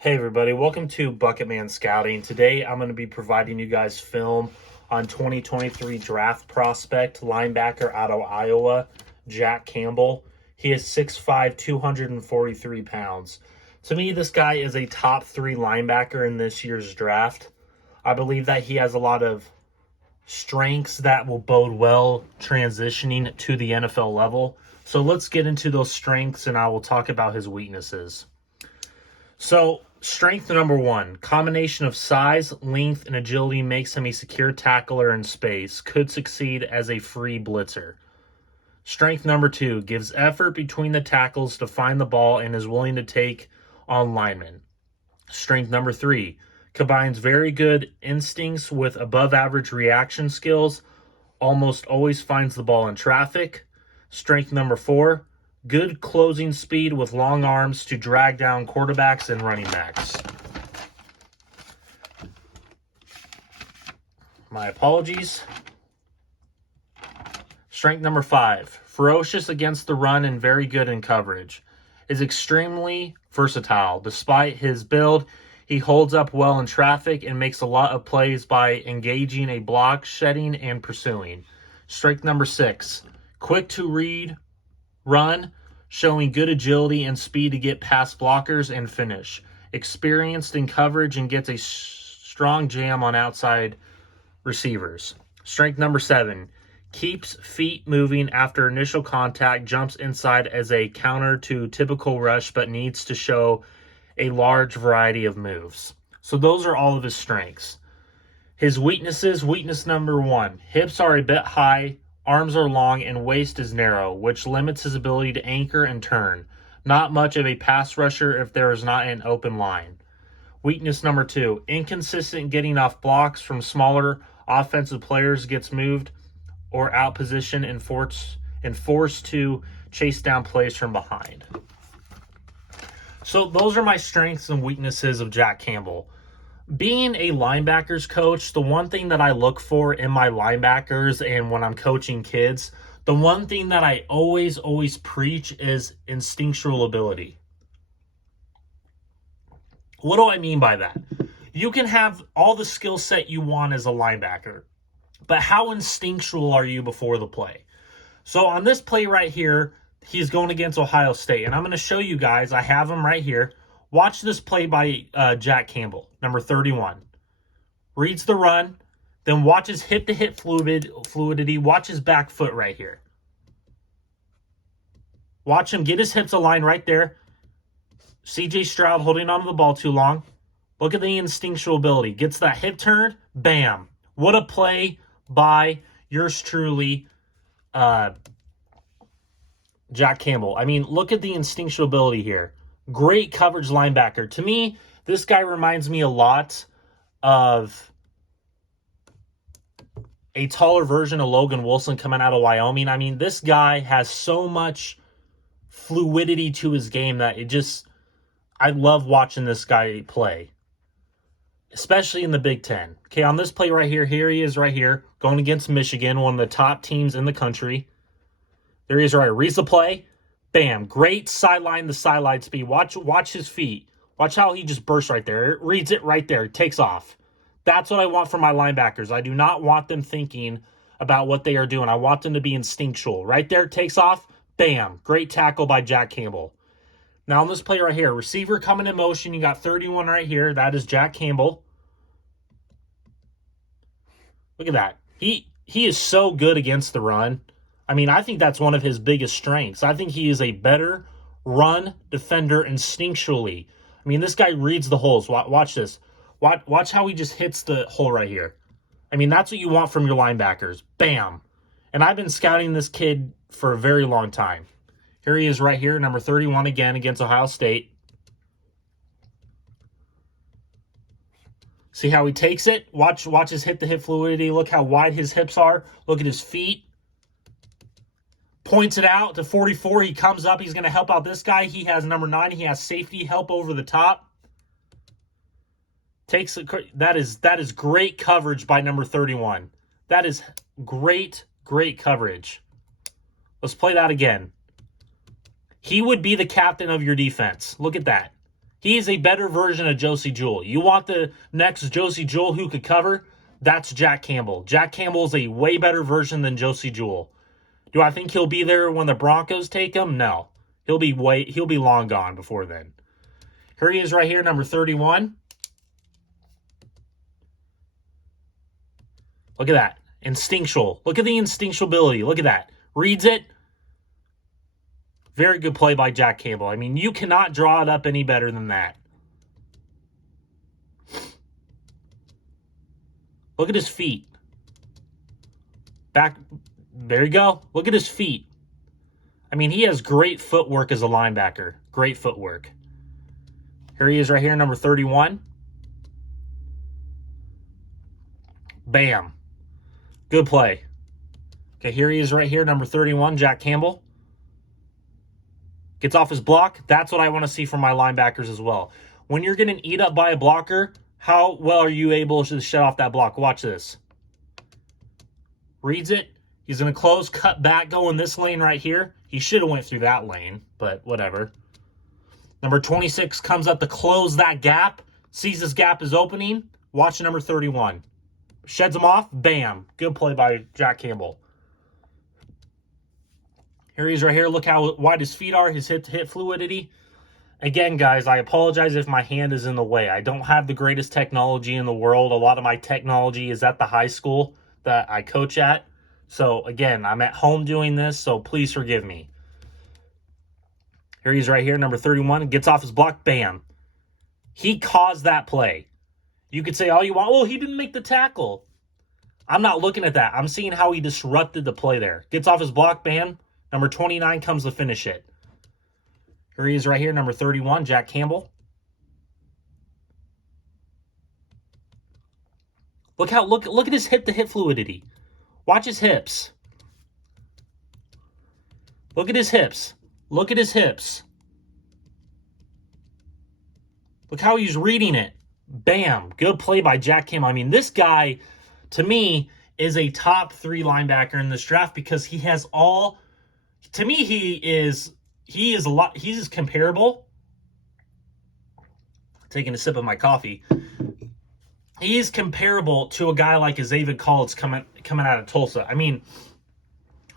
Hey everybody, welcome to Bucketman Scouting. Today I'm going to be providing you guys film on 2023 draft prospect linebacker out of Iowa, Jack Campbell. He is 6'5", 243 pounds. To me, this guy is a top 3 linebacker in this year's draft. I believe that he has a lot of strengths that will bode well transitioning to the NFL level. So let's get into those strengths and I will talk about his weaknesses. So, strength number 1, combination of size, length, and agility makes him a secure tackler in space. Could succeed as a free blitzer. Strength number 2, gives effort between the tackles to find the ball and is willing to take on linemen. Strength number 3, combines very good instincts with above average reaction skills. Almost always finds the ball in traffic. Strength number 4, good closing speed with long arms to drag down quarterbacks and running backs. My apologies. Strength number 5, ferocious against the run and very good in coverage. Is extremely versatile. Despite his build, he holds up well in traffic and makes a lot of plays by engaging a block, shedding, and pursuing. Strength number 6, quick to read, run, showing good agility and speed to get past blockers and finish. Experienced in coverage and gets a strong jam on outside receivers. Strength number 7, keeps feet moving after initial contact, jumps inside as a counter to typical rush, but needs to show a large variety of moves. So those are all of his strengths. His weaknesses, weakness number 1, hips are a bit high, arms are long, and waist is narrow, which limits his ability to anchor and turn. Not much of a pass rusher if there is not an open line. Weakness number 2, inconsistent getting off blocks from smaller offensive players, gets moved or out position and forced to chase down plays from behind. So those are my strengths and weaknesses of Jack Campbell. Being a linebackers coach, the one thing that I look for in my linebackers and when I'm coaching kids, the one thing that I always preach is instinctual ability. What do I mean by that? You can have all the skill set you want as a linebacker, but how instinctual are you before the play? So on this play right here, he's going against Ohio State, and I'm going to show you guys, I have him right here. Watch this play by Jack Campbell, number 31. Reads the run, then watches hip-to-hip fluidity. Watch his back foot right here. Watch him get his hips aligned right there. C.J. Stroud holding onto the ball too long. Look at the instinctual ability. Gets that hip turned, bam. What a play by yours truly, Jack Campbell. I mean, look at the instinctual ability here. Great coverage linebacker. To me, this guy reminds me a lot of a taller version of Logan Wilson coming out of Wyoming. I mean, this guy has so much fluidity to his game that I love watching this guy play, especially in the Big Ten. Okay, on this play right here, here he is right here, going against Michigan, one of the top teams in the country. There he is right here. Reads the play. Bam. Great sideline to sideline speed. Watch his feet. Watch how he just bursts right there. It reads it right there. It takes off. That's what I want from my linebackers. I do not want them thinking about what they are doing. I want them to be instinctual. Right there, it takes off. Bam. Great tackle by Jack Campbell. Now on this play right here, receiver coming in motion. You got 31 right here. That is Jack Campbell. Look at that. He is so good against the run. I mean, I think that's one of his biggest strengths. I think he is a better run defender instinctually. I mean, this guy reads the holes. Watch this. Watch how he just hits the hole right here. I mean, that's what you want from your linebackers. Bam. And I've been scouting this kid for a very long time. Here he is right here, number 31 again against Ohio State. See how he takes it? Watch his hip-to-hip fluidity. Look how wide his hips are. Look at his feet. Points it out to 44. He comes up. He's going to help out this guy. He has number 9. He has safety help over the top. That is great coverage by number 31. That is great coverage. Let's play that again. He would be the captain of your defense. Look at that. He is a better version of Josie Jewell. You want the next Josie Jewell who could cover? That's Jack Campbell. Jack Campbell is a way better version than Josie Jewell. Do I think he'll be there when the Broncos take him? No. He'll be long gone before then. Here he is right here, number 31. Look at that. Instinctual. Look at the instinctual ability. Look at that. Reads it. Very good play by Jack Campbell. I mean, you cannot draw it up any better than that. Look at his feet. Back. There you go. Look at his feet. I mean, he has great footwork as a linebacker. Great footwork. Here he is right here, number 31. Bam. Good play. Okay, here he is right here, number 31, Jack Campbell. Gets off his block. That's what I want to see from my linebackers as well. When you're getting eat up by a blocker, how well are you able to shut off that block? Watch this. Reads it. He's going to close, cut back, go in this lane right here. He should have went through that lane, but whatever. Number 26 comes up to close that gap. Sees this gap is opening. Watch number 31. Sheds him off. Bam. Good play by Jack Campbell. Here he is right here. Look how wide his feet are, his hip fluidity. Again, guys, I apologize if my hand is in the way. I don't have the greatest technology in the world. A lot of my technology is at the high school that I coach at. So, again, I'm at home doing this, so please forgive me. Here he is right here, number 31. Gets off his block. Bam. He caused that play. You could say all you want. Oh, he didn't make the tackle. I'm not looking at that. I'm seeing how he disrupted the play there. Gets off his block. Bam. Number 29 comes to finish it. Here he is right here, number 31, Jack Campbell. Look at his hip-to-hip fluidity. Watch his hips. Look at his hips. Look at his hips. Look how he's reading it. Bam. Good play by Jack Campbell. I mean, this guy, to me, is a top 3 linebacker in this draft because he has all... To me, he's comparable. Taking a sip of my coffee. He's comparable to a guy like Zaven Collins coming out of Tulsa. I mean,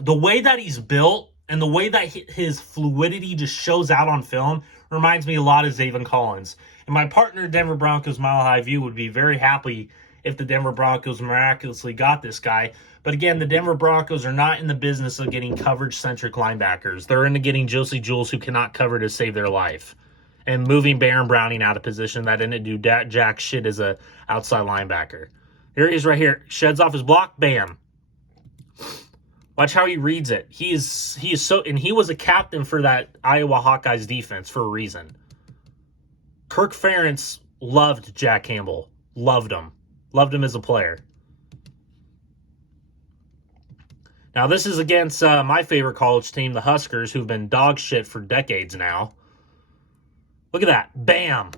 the way that he's built and the way that his fluidity just shows out on film reminds me a lot of Zaven Collins. And my partner, Denver Broncos Mile High View, would be very happy if the Denver Broncos miraculously got this guy. But again, the Denver Broncos are not in the business of getting coverage-centric linebackers. They're into getting Josie Jewells who cannot cover to save their life. And moving Baron Browning out of position that didn't do jack shit as a outside linebacker. Here he is right here. Sheds off his block. Bam. Watch how he reads it. He is so... And he was a captain for that Iowa Hawkeyes defense for a reason. Kirk Ferentz loved Jack Campbell. Loved him. Loved him as a player. Now, this is against my favorite college team, the Huskers, who've been dog shit for decades now. Look at that. Bam.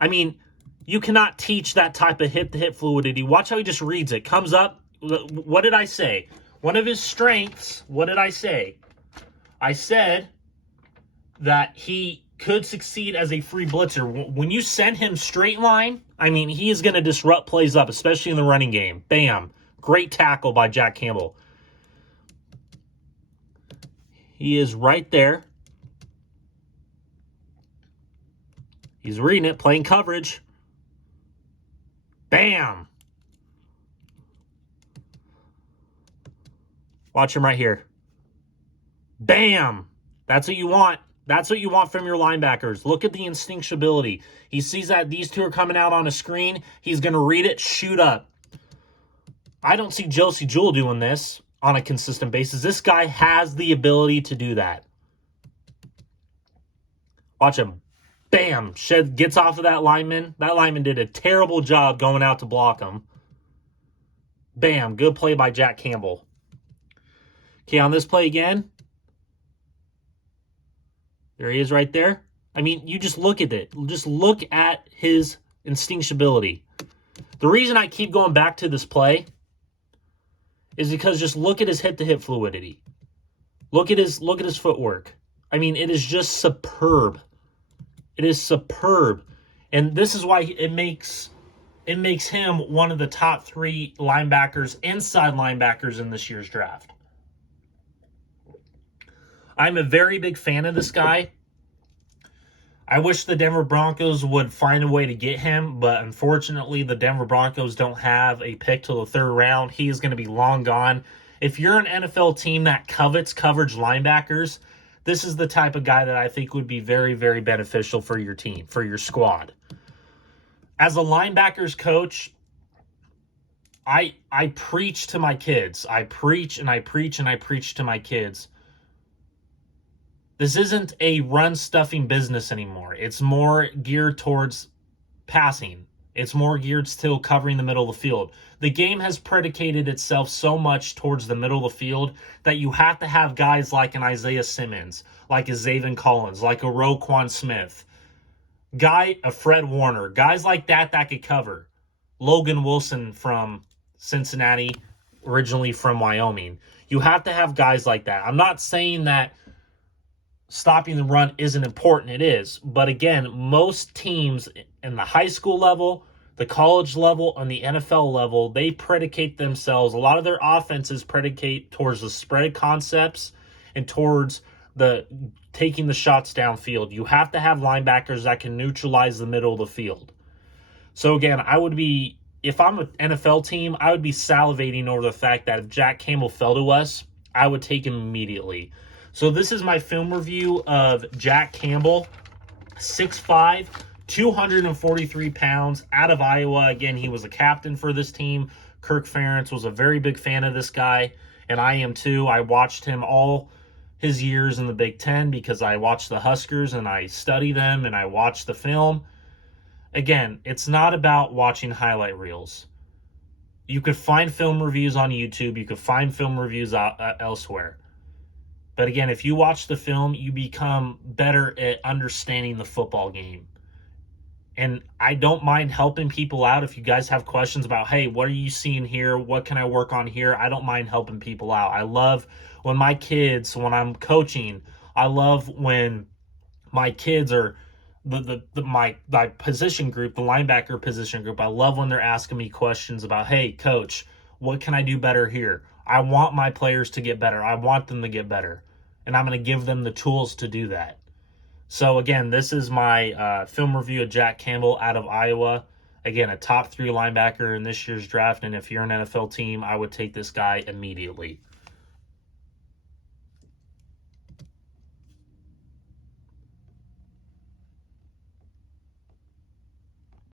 I mean, you cannot teach that type of hip-to-hip fluidity. Watch how he just reads it. Comes up. What did I say? One of his strengths, what did I say? I said that he could succeed as a free blitzer. When you send him straight line, I mean, he is going to disrupt plays up, especially in the running game. Bam. Great tackle by Jack Campbell. He is right there. He's reading it, playing coverage. Bam. Watch him right here. Bam. That's what you want. That's what you want from your linebackers. Look at the instinctuality. He sees that these two are coming out on a screen. He's going to read it, shoot up. I don't see Josie Jewell doing this on a consistent basis. This guy has the ability to do that. Watch him. Bam. Gets off of that lineman. That lineman did a terrible job going out to block him. Bam. Good play by Jack Campbell. Okay, on this play again. There he is right there. I mean, you just look at it. Just look at his instinctuality. The reason I keep going back to this play is because just look at his hip-to-hip fluidity. Look at his footwork. I mean, it is just superb. It is superb. And this is why it makes him one of the top 3 linebackers, inside linebackers in this year's draft. I'm a very big fan of this guy. I wish the Denver Broncos would find a way to get him, but unfortunately the Denver Broncos don't have a pick till the 3rd round. He is going to be long gone. If you're an NFL team that covets coverage linebackers, this is the type of guy that I think would be very, very beneficial for your team, for your squad. As a linebackers coach, I preach to my kids. I preach and I preach and I preach to my kids. This isn't a run-stuffing business anymore. It's more geared towards passing. It's more geared still covering the middle of the field. The game has predicated itself so much towards the middle of the field that you have to have guys like an Isaiah Simmons, like a Zaven Collins, like a Roquan Smith, a Fred Warner, guys like that could cover. Logan Wilson from Cincinnati, originally from Wyoming. You have to have guys like that. I'm not saying that stopping the run isn't important. It is. But again, most teams in the high school level, the college level, and the NFL level, they predicate themselves. A lot of their offenses predicate towards the spread concepts and towards the taking the shots downfield. You have to have linebackers that can neutralize the middle of the field. So again, if I'm an NFL team, I would be salivating over the fact that if Jack Campbell fell to us, I would take him immediately. So this is my film review of Jack Campbell, 6'5", 243 pounds, out of Iowa. Again, he was a captain for this team. Kirk Ferentz was a very big fan of this guy, and I am too. I watched him all his years in the Big Ten because I watched the Huskers and I study them and I watch the film. Again, it's not about watching highlight reels. You could find film reviews on YouTube. You could find film reviews elsewhere. But again, if you watch the film, you become better at understanding the football game. And I don't mind helping people out. If you guys have questions about, hey, what are you seeing here? What can I work on here? I don't mind helping people out. I love when when I'm coaching, I love when my kids are my position group, the linebacker position group. I love when they're asking me questions about, hey, coach, what can I do better here? I want my players to get better. I want them to get better. And I'm going to give them the tools to do that. So again, this is my film review of Jack Campbell out of Iowa. Again, a top 3 linebacker in this year's draft. And if you're an NFL team, I would take this guy immediately.